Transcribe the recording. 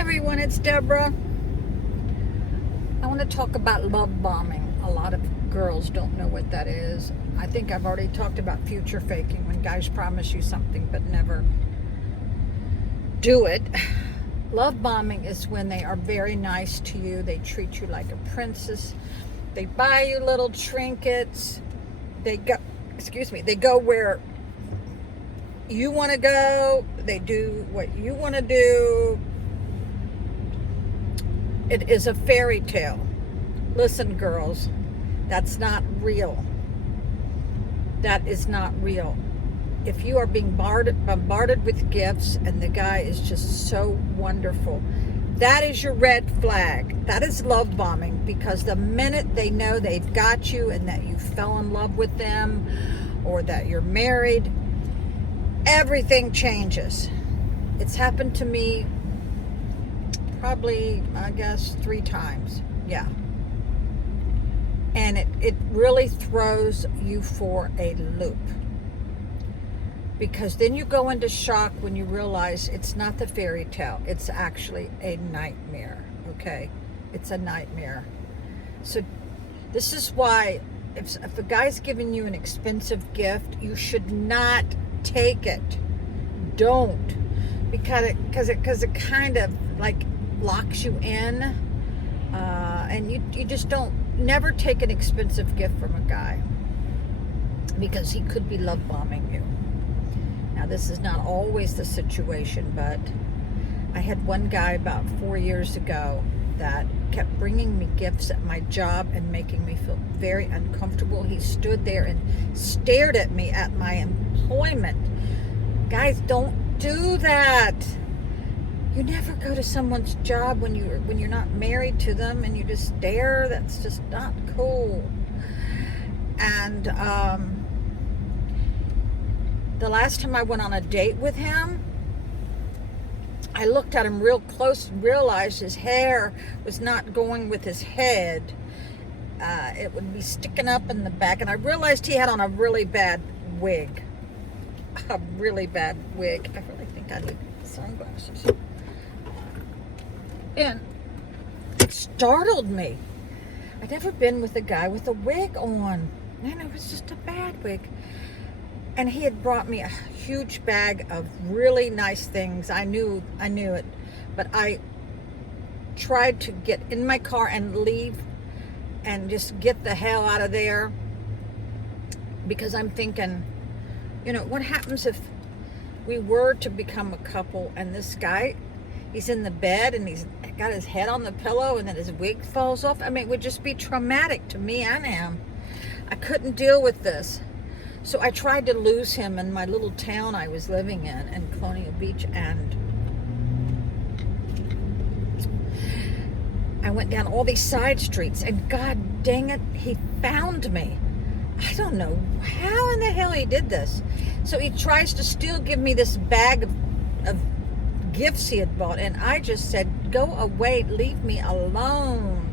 everyone, it's Deborah. I want to talk about love bombing. A lot of girls don't know what that is. I think I've already talked about future faking, when guys promise you something but never do it. Love bombing is when they are very nice to you. They treat you like a princess. They buy you little trinkets. They go where you want to go. They do what you want to do. It is a fairy tale. Listen, girls, that's not real. That is not real. If you are being bombarded with gifts and the guy is just so wonderful, that is your red flag. That is love bombing, because the minute they know they've got you and that you fell in love with them or that you're married, everything changes. It's happened to me probably, I guess, 3 times. Yeah. And it really throws you for a loop. Because then you go into shock when you realize it's not the fairy tale. It's actually a nightmare, okay? It's a nightmare. So this is why if a guy's giving you an expensive gift, you should not take it. Don't. Because it kind of like locks you in. And you just never take an expensive gift from a guy, because he could be love bombing you. Now, this is not always the situation, but I had one guy about 4 years ago that kept bringing me gifts at my job and making me feel very uncomfortable. He stood there and stared at me at my employment. Guys, don't do that. You never go to someone's job when you're not married to them and you just stare. That's just not cool. And the last time I went on a date with him, I looked at him real close and realized his hair was not going with his head. It would be sticking up in the back, and I realized he had on a really bad wig. A really bad wig. I really think I need sunglasses. And it startled me. I'd never been with a guy with a wig on. And it was just a bad wig. And he had brought me a huge bag of really nice things. I knew it. But I tried to get in my car and leave and just get the hell out of there. Because I'm thinking, what happens if we were to become a couple and this guy, he's in the bed and he's got his head on the pillow and then his wig falls off? I mean, it would just be traumatic to me and him. I couldn't deal with this. So I tried to lose him in my little town I was living in Colonial Beach, and I went down all these side streets, and God dang it, he found me. I don't know how in the hell he did this. So he tries to still give me this bag of gifts he had bought, and I just said, go away, leave me alone.